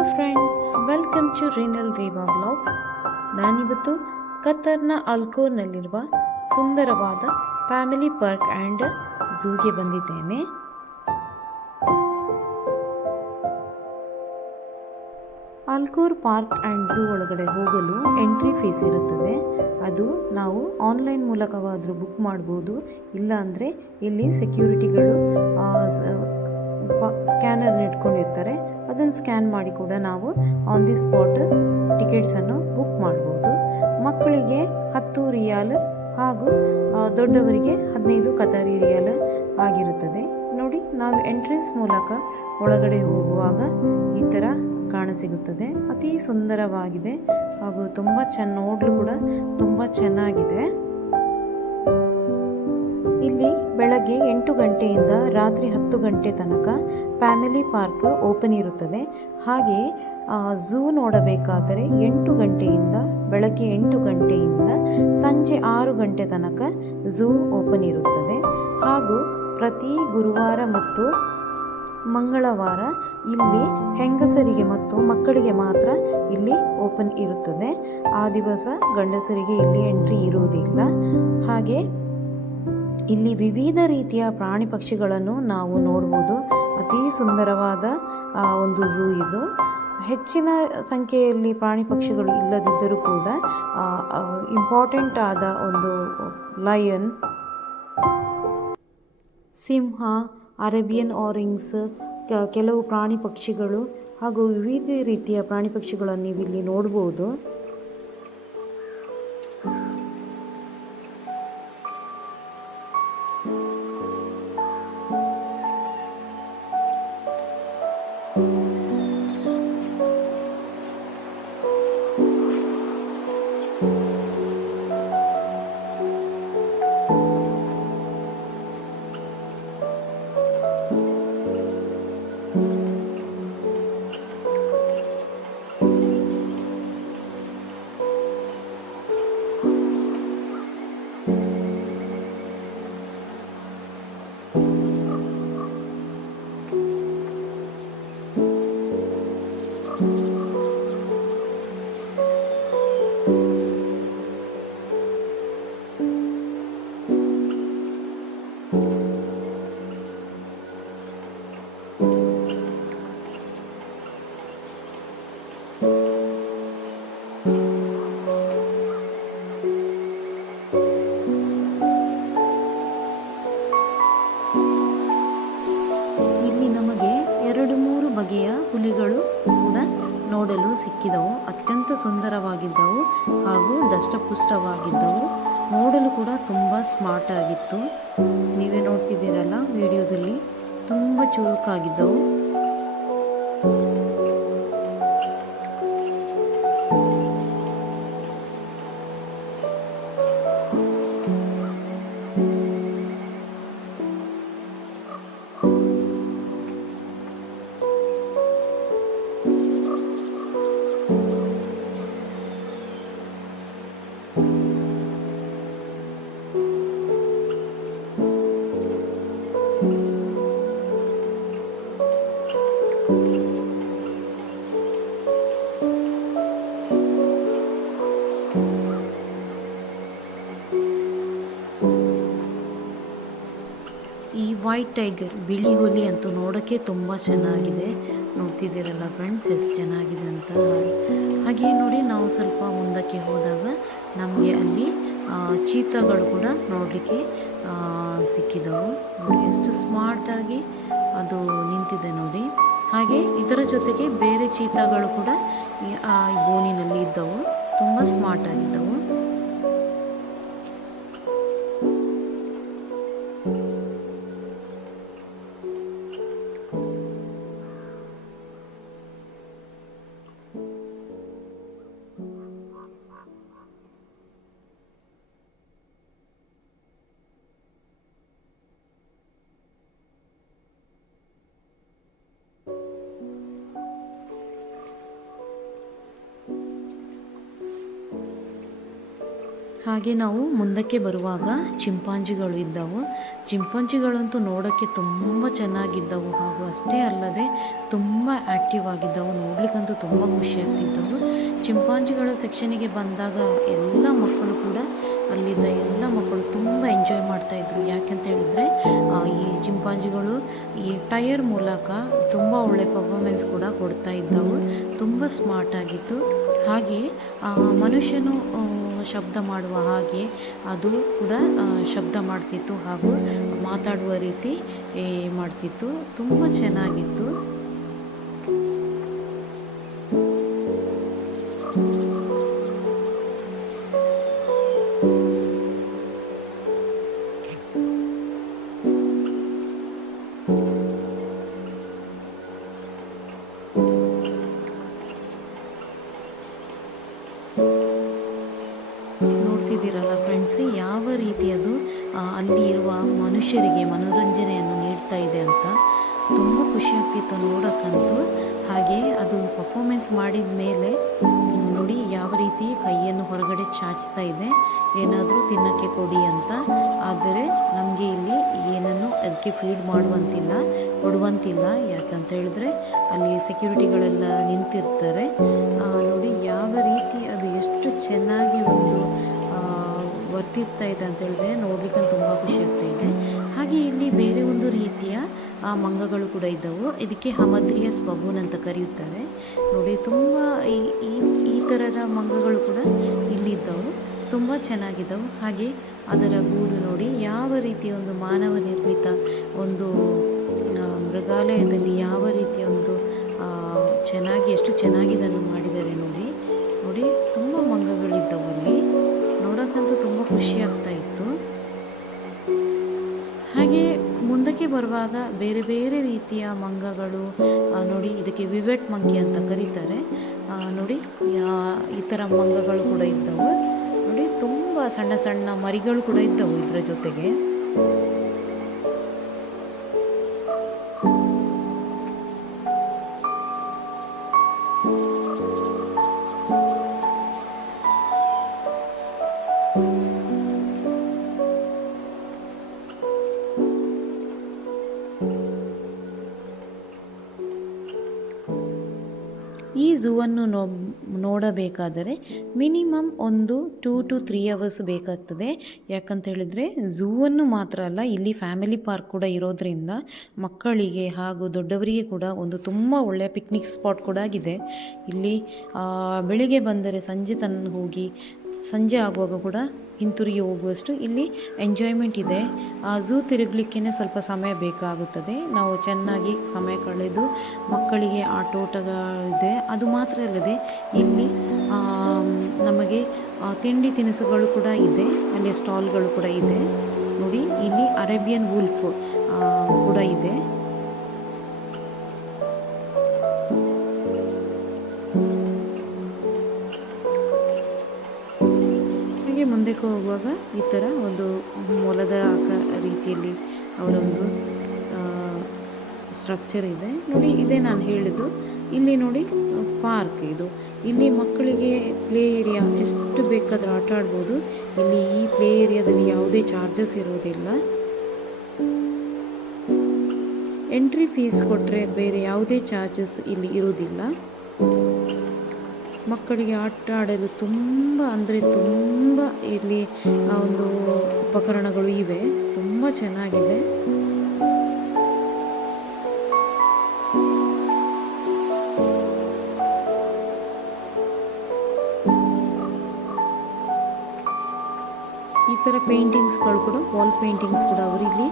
Hello friends, welcome to Rinal Reeva vlogs. ನಾನಿವತ್ತು ಕತರ್ನ ಅಲ್ಕೋರ್ನಲ್ಲಿರುವ ಸುಂದರವಾದ ಫ್ಯಾಮಿಲಿ ಪಾರ್ಕ್ ಆ್ಯಂಡ್ ಝೂಗೆ ಬಂದಿದ್ದೇನೆ. ಅಲ್ಕೋರ್ ಪಾರ್ಕ್ ಆ್ಯಂಡ್ ಝೂ ಒಳಗಡೆ ಹೋಗಲು ಎಂಟ್ರಿ ಫೀಸ್ ಇರುತ್ತದೆ. ಅದು ನಾವು ಆನ್ಲೈನ್ ಮೂಲಕವಾದರೂ ಬುಕ್ ಮಾಡ್ಬೋದು. ಇಲ್ಲ ಅಂದರೆ ಇಲ್ಲಿ ಸೆಕ್ಯೂರಿಟಿಗಳು ಸ್ಕ್ಯಾನರ್ ಇಟ್ಕೊಂಡಿರ್ತಾರೆ. ಅದನ್ನು ಸ್ಕ್ಯಾನ್ ಮಾಡಿ ಕೂಡ ನಾವು ಆನ್ ದಿ ಸ್ಪಾಟ್ ಟಿಕೆಟ್ಸನ್ನು ಬುಕ್ ಮಾಡ್ಬೋದು. ಮಕ್ಕಳಿಗೆ 10 ರಿಯಾಲ್ ಹಾಗೂ ದೊಡ್ಡವರಿಗೆ 15 ಕತಾರಿ ರಿಯಾಲ್ ಆಗಿರುತ್ತದೆ. ನೋಡಿ, ನಾವು ಎಂಟ್ರೆನ್ಸ್ ಮೂಲಕ ಒಳಗಡೆ ಹೋಗುವಾಗ ಈ ಥರ ಕಾಣಸಿಗುತ್ತದೆ. ಅತಿ ಸುಂದರವಾಗಿದೆ ಹಾಗೂ ತುಂಬ ನೋಡಲು ಕೂಡ ತುಂಬ ಚೆನ್ನಾಗಿದೆ. ಇಲ್ಲಿ ಬೆಳಗ್ಗೆ 8 ಗಂಟೆಯಿಂದ ರಾತ್ರಿ 10 ಗಂಟೆ ತನಕ ಫ್ಯಾಮಿಲಿ ಪಾರ್ಕ್ ಓಪನ್ ಇರುತ್ತದೆ. ಹಾಗೆ ಝೂ ನೋಡಬೇಕಾದರೆ 8 ಗಂಟೆಯಿಂದ ಬೆಳಗ್ಗೆ 8 ಗಂಟೆಯಿಂದ ಸಂಜೆ 6 ಗಂಟೆ ತನಕ ಝೂ ಓಪನ್ ಇರುತ್ತದೆ. ಹಾಗೂ ಪ್ರತಿ ಗುರುವಾರ ಮತ್ತು ಮಂಗಳವಾರ ಇಲ್ಲಿ ಹೆಂಗಸರಿಗೆ ಮತ್ತು ಮಕ್ಕಳಿಗೆ ಮಾತ್ರ ಇಲ್ಲಿ ಓಪನ್ ಇರುತ್ತದೆ. ಆ ದಿವಸ ಗಂಡಸರಿಗೆ ಇಲ್ಲಿ ಎಂಟ್ರಿ ಇರುವುದಿಲ್ಲ. ಹಾಗೆ ಇಲ್ಲಿ ವಿವಿಧ ರೀತಿಯ ಪ್ರಾಣಿ ಪಕ್ಷಿಗಳನ್ನು ನಾವು ನೋಡ್ಬೋದು. ಅತಿ ಸುಂದರವಾದ ಒಂದು ಝೂ ಇದು. ಹೆಚ್ಚಿನ ಸಂಖ್ಯೆಯಲ್ಲಿ ಪ್ರಾಣಿ ಪಕ್ಷಿಗಳು ಇಲ್ಲದಿದ್ದರೂ ಕೂಡ ಇಂಪಾರ್ಟೆಂಟ್ ಆದ ಒಂದು ಲಯನ್, ಸಿಂಹ, ಅರೇಬಿಯನ್ ಆರಿಂಗ್ಸ್, ಕೆಲವು ಪ್ರಾಣಿ ಪಕ್ಷಿಗಳು ಹಾಗೂ ವಿವಿಧ ರೀತಿಯ ಪ್ರಾಣಿ ಪಕ್ಷಿಗಳನ್ನು ನೀವಿಲ್ಲಿ ನೋಡ್ಬೋದು. ಇಲ್ಲಿ ನಮಗೆ 2-3 ಬಗೆಯ ಹುಲಿಗಳು ಕೂಡ ನೋಡಲು ಸಿಕ್ಕಿದವು. ಅತ್ಯಂತ ಸುಂದರವಾಗಿದ್ದವು ಹಾಗೂ ದಷ್ಟಪುಷ್ಟವಾಗಿದ್ದವು. ನೋಡಲು ಕೂಡ ತುಂಬ ಸ್ಮಾರ್ಟ್ ಆಗಿತ್ತು. ನೀವೇ ನೋಡ್ತಿದ್ದೀರಲ್ಲ ವಿಡಿಯೋದಲ್ಲಿ, ತುಂಬ ಚುರುಕಾಗಿದ್ದವು. ಈ ವೈಟ್ ಟೈಗರ್, ಬಿಳಿ ಹುಲಿ ಅಂತೂ ನೋಡೋಕ್ಕೆ ತುಂಬ ಚೆನ್ನಾಗಿದೆ. ನೋಡ್ತಿದ್ದೀರಲ್ಲ ಫ್ರೆಂಡ್ಸ್, ಎಷ್ಟು ಚೆನ್ನಾಗಿದೆ ಅಂತ. ಹಾಗೆ ನೋಡಿ, ನಾವು ಸ್ವಲ್ಪ ಮುಂದಕ್ಕೆ ಹೋದಾಗ ನಮಗೆ ಅಲ್ಲಿ ಚೀತಾಗಳು ಕೂಡ ನೋಡಲಿಕ್ಕೆ ಸಿಕ್ಕಿದವು. ನೋಡಿ ಎಷ್ಟು ಸ್ಮಾರ್ಟಾಗಿ ಅದು ನಿಂತಿದೆ ನೋಡಿ. ಹಾಗೆ ಇದರ ಜೊತೆಗೆ ಬೇರೆ ಚೀತಾಗಳು ಕೂಡ ಈ ಬೋನಿನಲ್ಲಿ ಇದ್ದವು. ತುಂಬ ಸ್ಮಾರ್ಟಾಗಿದ್ದವು. ಹಾಗೆ ನಾವು ಮುಂದಕ್ಕೆ ಬರುವಾಗ ಚಿಂಪಾಂಜಿಗಳು ಇದ್ದವು. ಚಿಂಪಾಂಜಿಗಳಂತೂ ನೋಡೋಕ್ಕೆ ತುಂಬ ಚೆನ್ನಾಗಿದ್ದವು, ಹಾಗೂ ಅಷ್ಟೇ ಅಲ್ಲದೆ ತುಂಬ ಆ್ಯಕ್ಟಿವ್ ಆಗಿದ್ದವು. ನೋಡಲಿಕ್ಕಂತೂ ತುಂಬ ಖುಷಿಯಾಗ್ತಿದ್ದವು. ಚಿಂಪಾಂಜಿಗಳ ಸೆಕ್ಷನಿಗೆ ಬಂದಾಗ ಎಲ್ಲ ಮಕ್ಕಳು ಕೂಡ, ಅಲ್ಲಿದ್ದ ಎಲ್ಲ ಮಕ್ಕಳು ತುಂಬ ಎಂಜಾಯ್ ಮಾಡ್ತಾಯಿದ್ರು. ಯಾಕೆಂತ ಹೇಳಿದರೆ ಈ ಚಿಂಪಾಂಜಿಗಳು ಈ ಟೈರ್ ಮೂಲಕ ತುಂಬ ಒಳ್ಳೆ ಪರ್ಫಾರ್ಮೆನ್ಸ್ ಕೂಡ ಕೊಡ್ತಾ ಇದ್ದವು. ತುಂಬ ಸ್ಮಾರ್ಟ್ ಆಗಿತ್ತು. ಹಾಗೆ ಮನುಷ್ಯನು ಶಬ್ದ ಮಾಡುವ ಹಾಗೆ ಅದು ಕೂಡ ಶಬ್ದ ಮಾಡ್ತಿತ್ತು, ಹಾಗೂ ಮಾತಾಡುವ ರೀತಿ ಮಾಡ್ತಿತ್ತು. ತುಂಬ ಚೆನ್ನಾಗಿತ್ತು. ನೋಡ್ತಿದ್ದೀರಲ್ಲ ಫ್ರೆಂಡ್ಸ್, ಯಾವ ರೀತಿ ಅದು ಅಲ್ಲಿ ಇರುವ ಮನುಷ್ಯರಿಗೆ ಮನೋರಂಜನೆಯನ್ನು ನೀಡ್ತಾ ಇದೆ ಅಂತ. ತುಂಬ ಖುಷಿ ಆಗ್ತಿತ್ತು ನೋಡೋಕ್ಕಂತೂ. ಹಾಗೆ ಅದು ಪರ್ಫಾರ್ಮೆನ್ಸ್ ಮಾಡಿದ ಮೇಲೆ ನೋಡಿ ಯಾವ ರೀತಿ ಕೈಯನ್ನು ಹೊರಗಡೆ ಚಾಚ್ತಾ ಇದೆ, ಏನಾದರೂ ತಿನ್ನೋಕ್ಕೆ ಕೊಡಿ ಅಂತ. ಆದರೆ ನಮಗೆ ಇಲ್ಲಿ ಏನನ್ನು ಅದಕ್ಕೆ ಫೀಡ್ ಕೊಡುವಂತಿಲ್ಲ. ಯಾಕಂತ ಹೇಳಿದ್ರೆ ಅಲ್ಲಿ ಸೆಕ್ಯೂರಿಟಿಗಳೆಲ್ಲ ನಿಂತಿರ್ತಾರೆ. ನೋಡಿ ಯಾವ ರೀತಿ ಅದು ಎಷ್ಟು ಚೆನ್ನಾಗಿ ಒಂದು ವರ್ತಿಸ್ತಾ ಇದೆ ಅಂತ ಹೇಳಿದ್ರೆ ನೋಡ್ಲಿಕ್ಕೆ ತುಂಬ ಖುಷಿ ಆಗ್ತಾ ಇದೆ. ಹಾಗೆ ಇಲ್ಲಿ ಬೇರೆ ಒಂದು ರೀತಿಯ ಮಂಗಗಳು ಕೂಡ ಇದ್ದವು. ಇದಕ್ಕೆ ಹಮದ್ರಿಯಸ್ ಬಬೂನ್ ಅಂತ ಕರೆಯುತ್ತಾರೆ. ನೋಡಿ ತುಂಬ ಈ ಥರದ ಮಂಗಗಳು ಕೂಡ ಇಲ್ಲಿದ್ದವು, ತುಂಬ ಚೆನ್ನಾಗಿದ್ದವು. ಹಾಗೆ ಅದರ ಗೂಡು ನೋಡಿ ಯಾವ ರೀತಿಯ ಒಂದು ಮಾನವ ನಿರ್ಮಿತ ಒಂದು ಮೃಗಾಲಯದಲ್ಲಿ ಯಾವ ರೀತಿಯ ಒಂದು ಎಷ್ಟು ಚೆನ್ನಾಗಿ ಇದನ್ನು ಮಾಡಿದ್ದಾರೆ ನೋಡಿ ತುಂಬ ಮಂಗಗಳಿದ್ದವು ಅಲ್ಲಿ. ನೋಡೋಕ್ಕಂತೂ ತುಂಬ ಖುಷಿ ಆಗ್ತಾ ಇತ್ತು. ಹಾಗೆ ಮುಂದಕ್ಕೆ ಬರುವಾಗ ಬೇರೆ ಬೇರೆ ರೀತಿಯ ಮಂಗಗಳು ನೋಡಿ, ಇದಕ್ಕೆ ವಿವೆಟ್ ಮಂಕಿ ಅಂತ ಕರೀತಾರೆ. ನೋಡಿ ಈ ಥರ ಮಂಗಗಳು ಕೂಡ ಇದ್ದವು. ನೋಡಿ ತುಂಬ ಸಣ್ಣ ಸಣ್ಣ ಮರಿಗಳು ಕೂಡ ಇದ್ದವು ಇದರ ಜೊತೆಗೆ. ಈ ಝೂವನ್ನು ನೋಡಬೇಕಾದರೆ ಮಿನಿಮಮ್ ಒಂದು 2 to 3 hours ಬೇಕಾಗ್ತದೆ. ಯಾಕಂತ ಹೇಳಿದರೆ ಝೂವನ್ನು ಮಾತ್ರ ಅಲ್ಲ, ಇಲ್ಲಿ ಫ್ಯಾಮಿಲಿ ಪಾರ್ಕ್ ಕೂಡ ಇರೋದರಿಂದ ಮಕ್ಕಳಿಗೆ ಹಾಗೂ ದೊಡ್ಡವರಿಗೆ ಕೂಡ ಒಂದು ತುಂಬ ಒಳ್ಳೆಯ ಪಿಕ್ನಿಕ್ ಸ್ಪಾಟ್ ಕೂಡ ಆಗಿದೆ. ಇಲ್ಲಿ ಬೆಳಿಗ್ಗೆ ಬಂದರೆ ಸಂಜೆ ಆಗುವಾಗ ಕೂಡ ಹಿಂತಿರುಗಿ ಹೋಗುವಷ್ಟು ಇಲ್ಲಿ ಎಂಜಾಯ್ಮೆಂಟ್ ಇದೆ. ಝೂ ತಿರುಗಲಿಕ್ಕೆ ಸ್ವಲ್ಪ ಸಮಯ ಬೇಕಾಗುತ್ತದೆ. ನಾವು ಚೆನ್ನಾಗಿ ಸಮಯ ಕಳೆದು ಮಕ್ಕಳಿಗೆ ಆಟೋಟಗಳಿದೆ. ಅದು ಮಾತ್ರ ಅಲ್ಲದೆ ಇಲ್ಲಿ ನಮಗೆ ತಿಂಡಿ ತಿನಿಸುಗಳು ಕೂಡ ಇದೆ, ಅಲ್ಲಿ ಸ್ಟಾಲ್ಗಳು ಕೂಡ ಇದೆ. ನೋಡಿ ಇಲ್ಲಿ ಅರೇಬಿಯನ್ ವೂಲ್ಫ್ ಕೂಡ ಇದೆ. ಹಾಗೆ ಮುಂದಕ್ಕೆ ಹೋಗುವಾಗ ಈ ಥರ ಒಂದು ಮೊಲದ ರೀತಿಯಲ್ಲಿ ಅವರೊಂದು ಸ್ಟ್ರಕ್ಚರ್ ಇದೆ ನೋಡಿ. ಇದೇ ನಾನು ಹೇಳಿದ್ದು. ಇಲ್ಲಿ ನೋಡಿ ಪಾರ್ಕ್ ಇದು. ಇಲ್ಲಿ ಮಕ್ಕಳಿಗೆ ಪ್ಲೇ ಏರಿಯಾ ಎಷ್ಟು ಬೇಕಾದರೂ ಆಟ ಆಡ್ಬೋದು. ಇಲ್ಲಿ ಈ ಪ್ಲೇ ಏರಿಯಾದಲ್ಲಿ ಯಾವುದೇ ಚಾರ್ಜಸ್ ಇರೋದಿಲ್ಲ. ಎಂಟ್ರಿ ಫೀಸ್ ಕೊಟ್ಟರೆ ಬೇರೆ ಯಾವುದೇ ಚಾರ್ಜಸ್ ಇಲ್ಲಿ ಇರೋದಿಲ್ಲ. ಮಕ್ಕಳಿಗೆ ಆಟ ಆಡಲು ತುಂಬ ಅಂದರೆ ತುಂಬ ಇಲ್ಲಿ ಒಂದು ಉಪಕರಣಗಳು ಇವೆ, ತುಂಬ ಚೆನ್ನಾಗಿದೆ. ಈ ಥರ ಪೇಂಟಿಂಗ್ಸ್ಗಳು ಕೂಡ, ವಾಲ್ ಪೇಂಟಿಂಗ್ಸ್ ಕೂಡ ಅವರಿಲ್ಲಿ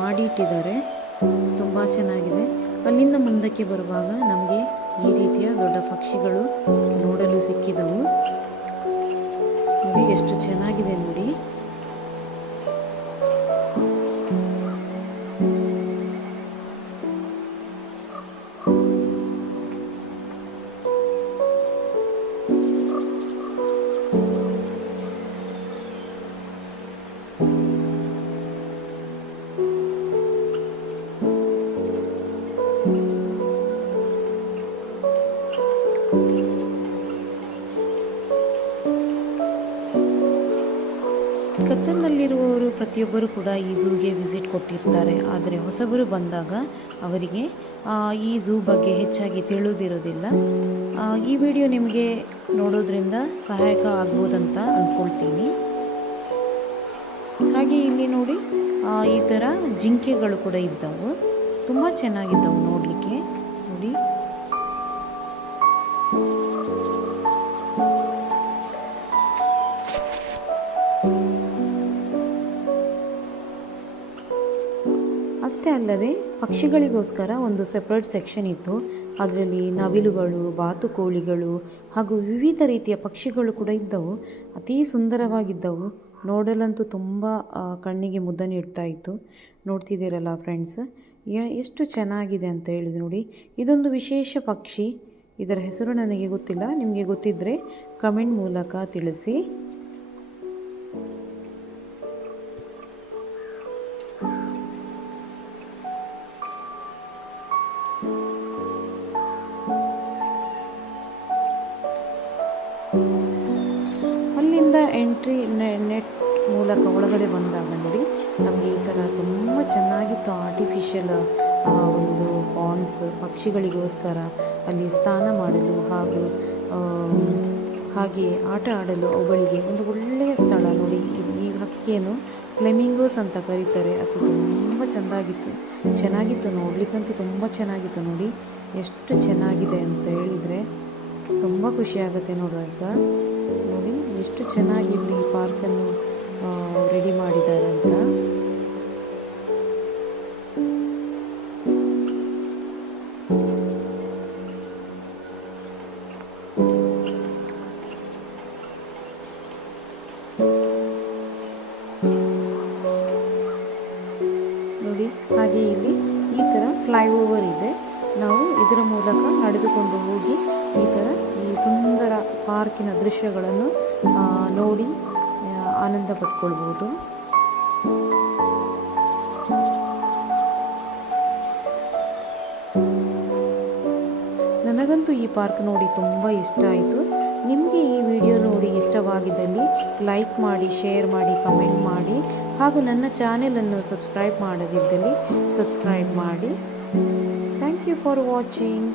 ಮಾಡಿ ಇಟ್ಟಿದ್ದಾರೆ. ತುಂಬ ಚೆನ್ನಾಗಿದೆ. ಅಲ್ಲಿಂದ ಮುಂದಕ್ಕೆ ಬರುವಾಗ ನಮಗೆ ಈ ರೀತಿಯ ದೊಡ್ಡ ಪಕ್ಷಿಗಳು ನೋಡಲು ಸಿಕ್ಕಿದವು. ನೋಡಿ ಎಷ್ಟು ಚೆನ್ನಾಗಿದೆ ನೋಡಿ. ಪ್ರತಿಯೊಬ್ಬರು ಕೂಡ ಈ ಝೂಗೆ ವಿಸಿಟ್ ಕೊಟ್ಟಿರ್ತಾರೆ. ಆದರೆ ಹೊಸಬರು ಬಂದಾಗ ಅವರಿಗೆ ಈ ಝೂ ಬಗ್ಗೆ ಹೆಚ್ಚಾಗಿ ತಿಳಿದಿರೋದಿಲ್ಲ. ಈ ವಿಡಿಯೋ ನಿಮಗೆ ನೋಡೋದ್ರಿಂದ ಸಹಾಯಕ ಆಗ್ಬೋದಂತ ಅಂದ್ಕೊಳ್ತೀನಿ. ಹಾಗೆ ಇಲ್ಲಿ ನೋಡಿ ಈ ಥರ ಜಿಂಕೆಗಳು ಕೂಡ ಇದ್ದವು. ತುಂಬ ಚೆನ್ನಾಗಿದ್ದವು ನೋಡಲಿಕ್ಕೆ. ನೋಡಿ, ಅಷ್ಟೇ ಅಲ್ಲದೆ ಪಕ್ಷಿಗಳಿಗೋಸ್ಕರ ಒಂದು ಸೆಪ್ರೇಟ್ ಸೆಕ್ಷನ್ ಇತ್ತು. ಅದರಲ್ಲಿ ನವಿಲುಗಳು, ಬಾತುಕೋಳಿಗಳು ಹಾಗೂ ವಿವಿಧ ರೀತಿಯ ಪಕ್ಷಿಗಳು ಕೂಡ ಇದ್ದವು. ಅತೀ ಸುಂದರವಾಗಿದ್ದವು. ನೋಡಲಂತೂ ತುಂಬ ಕಣ್ಣಿಗೆ ಮುದ ನೀಡ್ತಾ ಇತ್ತು. ನೋಡ್ತಿದ್ದೀರಲ್ಲ ಫ್ರೆಂಡ್ಸ್, ಎಷ್ಟು ಚೆನ್ನಾಗಿದೆ ಅಂತ ಹೇಳಿದ್ರು ನೋಡಿ. ಇದೊಂದು ವಿಶೇಷ ಪಕ್ಷಿ. ಇದರ ಹೆಸರು ನನಗೆ ಗೊತ್ತಿಲ್ಲ. ನಿಮಗೆ ಗೊತ್ತಿದ್ದರೆ ಕಮೆಂಟ್ ಮೂಲಕ ತಿಳಿಸಿ. ಅಲ್ಲಿಂದ ಎಂಟ್ರಿ ನೆಟ್ ಮೂಲಕ ಒಳಗಡೆ ಬಂದಾಗ ನೋಡಿ, ನಮಗೆ ಈ ಥರ ತುಂಬ ಚೆನ್ನಾಗಿತ್ತು. ಆರ್ಟಿಫಿಷಿಯಲ್ ಒಂದು ಪಾಂಡ್ಸ್, ಪಕ್ಷಿಗಳಿಗೋಸ್ಕರ ಅಲ್ಲಿ ಸ್ನಾನ ಮಾಡಲು ಹಾಗೂ ಹಾಗೆ ಆಟ ಆಡಲು ಅವುಗಳಿಗೆ ಒಂದು ಒಳ್ಳೆಯ ಸ್ಥಳ ನೋಡಿ. ಈ ಹಕ್ಕಿಯನ್ನು ಫ್ಲೆಮಿಂಗೋಸ್ ಅಂತ ಕರೀತಾರೆ. ಅದು ತುಂಬ ಚೆನ್ನಾಗಿತ್ತು ನೋಡಲಿಕ್ಕಂತೂ ತುಂಬ ಚೆನ್ನಾಗಿತ್ತು ನೋಡಿ. ಎಷ್ಟು ಚೆನ್ನಾಗಿದೆ ಅಂತ ಹೇಳಿದರೆ ತುಂಬ ಖುಷಿಯಾಗುತ್ತೆ ನೋಡುವಾಗ. ನೋಡಿ ಎಷ್ಟು ಚೆನ್ನಾಗಿ ಇಲ್ಲಿ ಈ ಪಾರ್ಕನ್ನು ರೆಡಿ ಮಾಡಿದ್ದಾರೆ ಅಂತ. ನೋಡಿ, ಹಾಗೆ ಇಲ್ಲಿ ಈ ಥರ ಫ್ಲೈಓವರ್ ಇದೆ. ನಾವು ಇದರ ಮೂಲಕ ನಡೆದುಕೊಂಡು ಹೋಗಿ ಈ ಥರ ಈ ಸುಂದರ ಪಾರ್ಕಿನ ದೃಶ್ಯಗಳನ್ನು ನೋಡಿ ಆನಂದ ಪಟ್ಕೊಳ್ಬೋದು. ನನಗಂತೂ ಈ ಪಾರ್ಕ್ ನೋಡಿ ತುಂಬ ಇಷ್ಟ ಆಯಿತು. ನಿಮಗೆ ಈ ವಿಡಿಯೋ ನೋಡಿ ಇಷ್ಟವಾಗಿದ್ದಲ್ಲಿ ಲೈಕ್ ಮಾಡಿ, ಶೇರ್ ಮಾಡಿ, ಕಮೆಂಟ್ ಮಾಡಿ ಹಾಗೂ ನನ್ನ ಚಾನೆಲನ್ನು ಸಬ್ಸ್ಕ್ರೈಬ್ ಮಾಡದಿದ್ದಲ್ಲಿ ಸಬ್ಸ್ಕ್ರೈಬ್ ಮಾಡಿ. Thank you for watching.